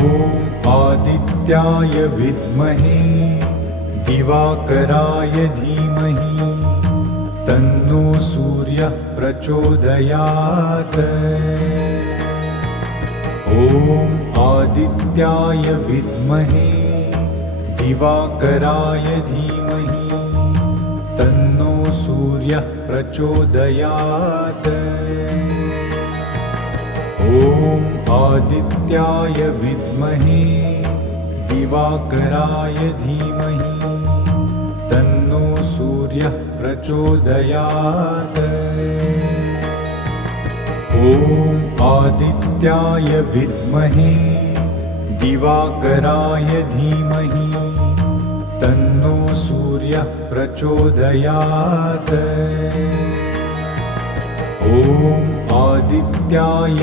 ॐ आदित्याय विद्महे दिवाकराय धीमहि तन्नो सूर्यः प्रचोदयात्। ॐ आदित्याय विद्महे दिवाकराय धीमहि तन्नो सूर्यः प्रचोदयात्। ॐ आदित्याय विद्महे दिवाकराय धीमहि तन्नो सूर्यः प्रचोदयात्। ॐ आदित्याय विद्महे दिवाकराय धीमहि तन्नो सूर्यः प्रचोदयात्। ॐ आदित्याय